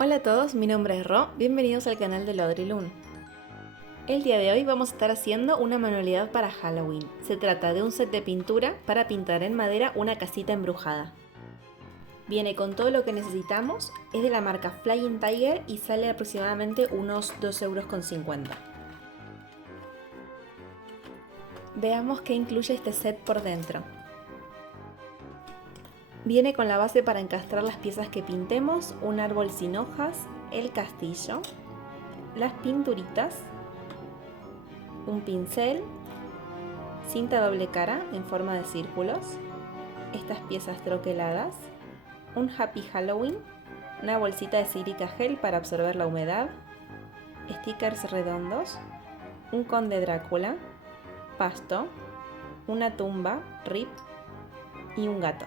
Hola a todos, mi nombre es Ro, bienvenidos al canal de Lodrilun. El día de hoy vamos a estar haciendo una manualidad para Halloween. Se trata de un set de pintura para pintar en madera una casita embrujada. Viene con todo lo que necesitamos, es de la marca Flying Tiger y sale aproximadamente unos 2,50 €. Veamos qué incluye este set por dentro. Viene con la base para encastrar las piezas que pintemos, un árbol sin hojas, el castillo, las pinturitas, un pincel, cinta doble cara en forma de círculos, estas piezas troqueladas, un Happy Halloween, una bolsita de sílica gel para absorber la humedad, stickers redondos, un conde Drácula, pasto, una tumba, Rip y un gato.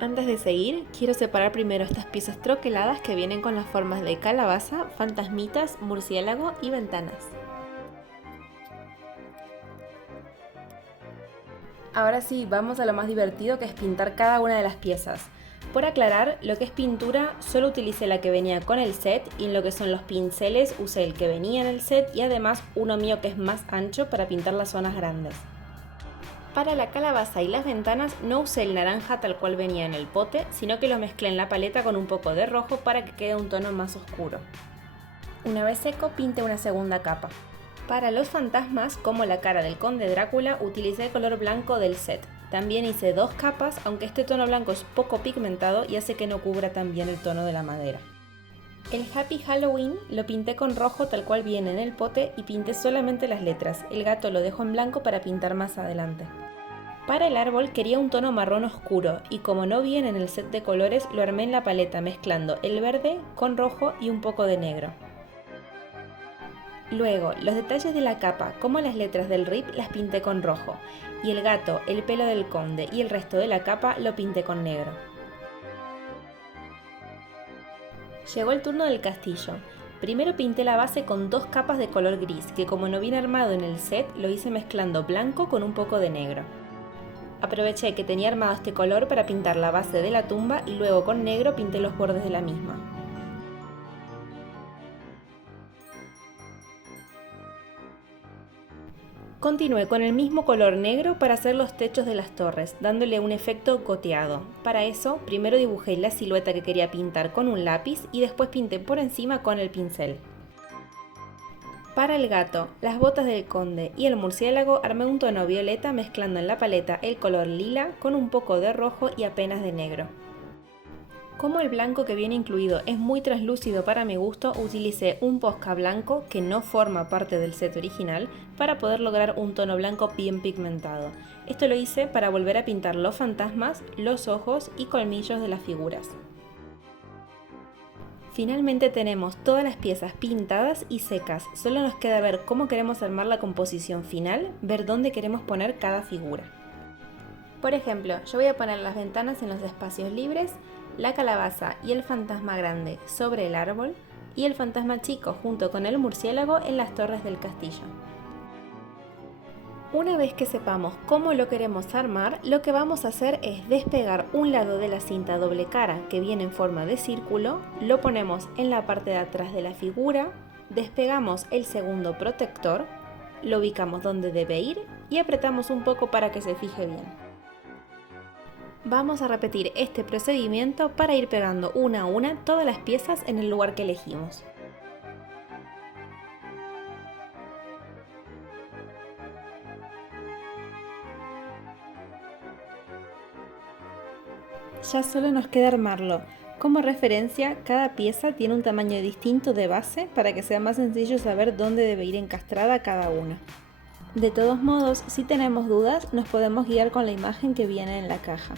Antes de seguir, quiero separar primero estas piezas troqueladas que vienen con las formas de calabaza, fantasmitas, murciélago y ventanas. Ahora sí, vamos a lo más divertido, que es pintar cada una de las piezas. Por aclarar, lo que es pintura solo utilicé la que venía con el set, y en lo que son los pinceles usé el que venía en el set y además uno mío que es más ancho para pintar las zonas grandes. Para la calabaza y las ventanas no usé el naranja tal cual venía en el pote, sino que lo mezclé en la paleta con un poco de rojo para que quede un tono más oscuro. Una vez seco, pinté una segunda capa. Para los fantasmas, como la cara del conde Drácula, utilicé el color blanco del set. También hice dos capas, aunque este tono blanco es poco pigmentado y hace que no cubra tan bien el tono de la madera. El Happy Halloween lo pinté con rojo tal cual viene en el pote y pinté solamente las letras. El gato lo dejo en blanco para pintar más adelante. Para el árbol quería un tono marrón oscuro y como no viene en el set de colores, lo armé en la paleta mezclando el verde con rojo y un poco de negro. Luego, los detalles de la capa, como las letras del RIP, las pinté con rojo, y el gato, el pelo del conde y el resto de la capa lo pinté con negro. Llegó el turno del castillo. Primero pinté la base con dos capas de color gris, que como no viene armado en el set, lo hice mezclando blanco con un poco de negro. Aproveché que tenía armado este color para pintar la base de la tumba y luego con negro pinté los bordes de la misma. Continué con el mismo color negro para hacer los techos de las torres, dándole un efecto goteado. Para eso, primero dibujé la silueta que quería pintar con un lápiz y después pinté por encima con el pincel. Para el gato, las botas del conde y el murciélago armé un tono violeta mezclando en la paleta el color lila con un poco de rojo y apenas de negro. Como el blanco que viene incluido es muy translúcido para mi gusto, utilicé un Posca blanco que no forma parte del set original para poder lograr un tono blanco bien pigmentado. Esto lo hice para volver a pintar los fantasmas, los ojos y colmillos de las figuras. Finalmente tenemos todas las piezas pintadas y secas, solo nos queda ver cómo queremos armar la composición final, ver dónde queremos poner cada figura. Por ejemplo, yo voy a poner las ventanas en los espacios libres, la calabaza y el fantasma grande sobre el árbol y el fantasma chico junto con el murciélago en las torres del castillo. Una vez que sepamos cómo lo queremos armar, lo que vamos a hacer es despegar un lado de la cinta doble cara que viene en forma de círculo, lo ponemos en la parte de atrás de la figura, despegamos el segundo protector, lo ubicamos donde debe ir y apretamos un poco para que se fije bien. Vamos a repetir este procedimiento para ir pegando una a una todas las piezas en el lugar que elegimos. Ya solo nos queda armarlo. Como referencia, cada pieza tiene un tamaño distinto de base para que sea más sencillo saber dónde debe ir encastrada cada una. De todos modos, si tenemos dudas, nos podemos guiar con la imagen que viene en la caja.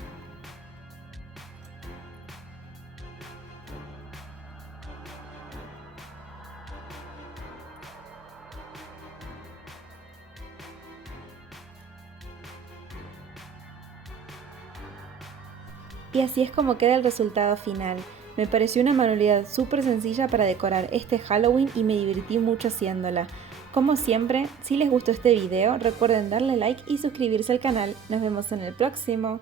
Y así es como queda el resultado final. Me pareció una manualidad súper sencilla para decorar este Halloween y me divertí mucho haciéndola. Como siempre, si les gustó este video, recuerden darle like y suscribirse al canal. Nos vemos en el próximo.